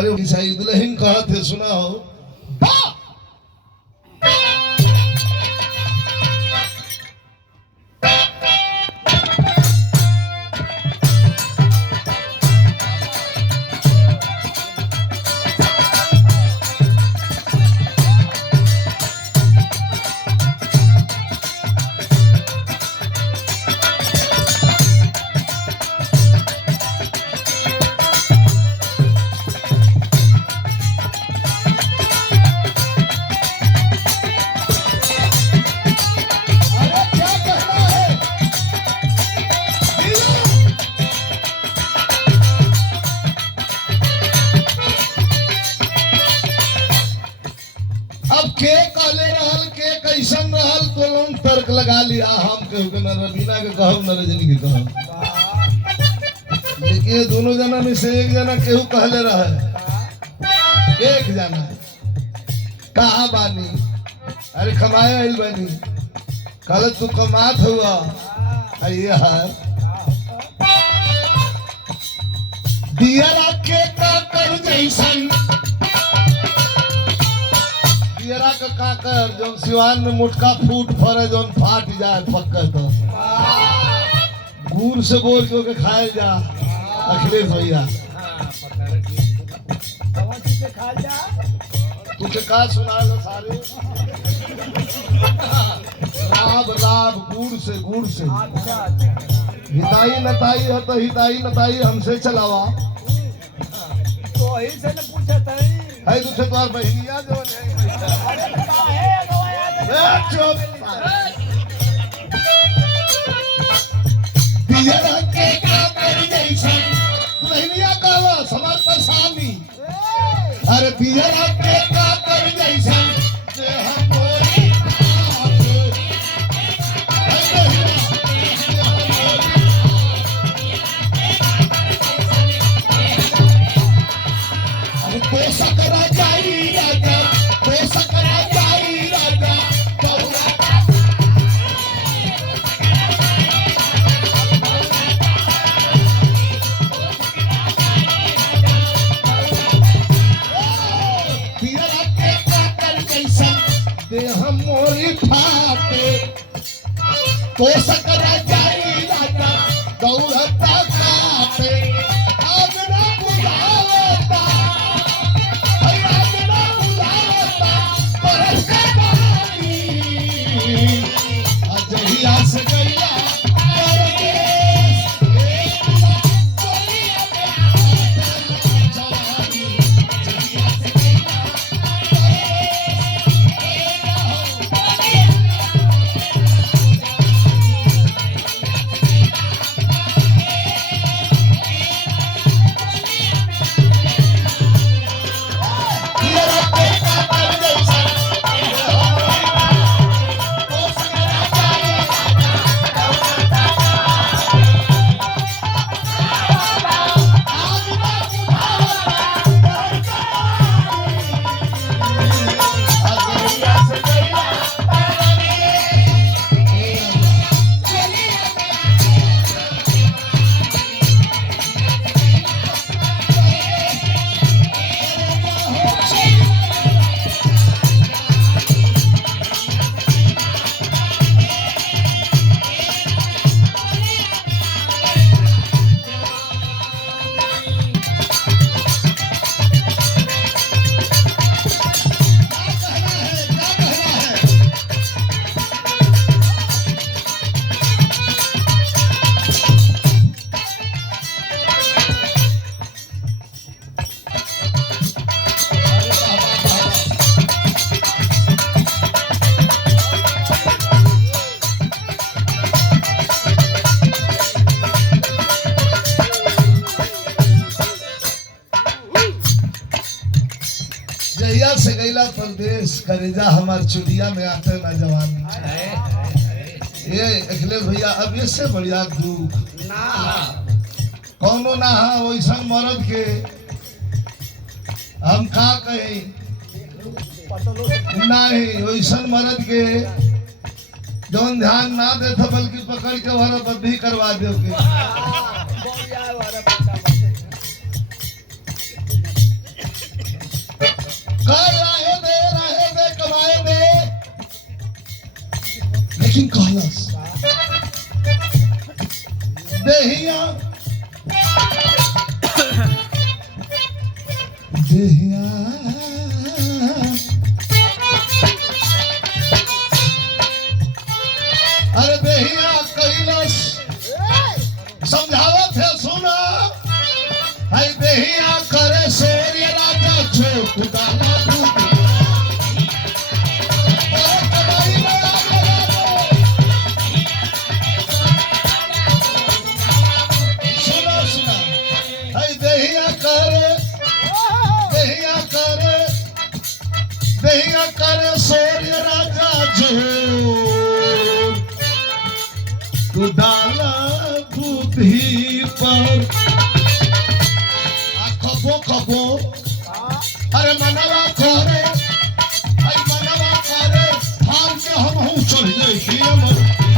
अरे सही दुल्हन कहा थे सुना हो के काले रहल के कैसन रहल तो लोग तर्क लगा लिया हम कहू के न रवीना के कहब न रजनी के कहब लेकिन ये दोनों जना में से एक जना केहू कहले रहे एक जना कहा बानी अरे कमाए आइल बानी कल तू कमात हुआ अरे यार दिया के का कर जैसन दियरा का काकर जो सिवान में मुटका फूट फरे जो फाट जाए पक्का तो गुड़ से बोल के खाए जा अखिलेश भैया तुझे का सुना लो सारे राब राब गुड़ से हिताई नताई है तो हिताई नताई हमसे चलावा तो ही से न पूछा है दूसरे द्वार बहनिया जो बहनिया कहला समाज पर सामी अरे पियरा के का कर जैसन से हम तो सकरा जाई राजा तो सकरा जाई राजा पियरा के काकर जैसन दे हम मोरी फाटे तो सकरा जाई राजा दौड़ता काटे आगरा बुझावता जहिया से गईला परदेश करेजा हमार चुलिया में आते ना जवानी ये अखिलेश भैया अब ये से बढ़िया दुख कौनो ना है वैसा मर्द के हम का कही नहीं वैसा मर्द के जौन ध्यान ना दे था बल्कि पकड़ के वहां बद्धी करवा दो के लेकिन कहलस देहिया देहिया अरे देहिया कैलस समझावत है सुना है देहिया करे सूर्य राजा छोट दाना दूधी सुना सुना है देहिया करे सूर्य राजा जो तू डाला बुद्धि पर खबो खबो अरे मनवा करे हार के हम चढ़ जाए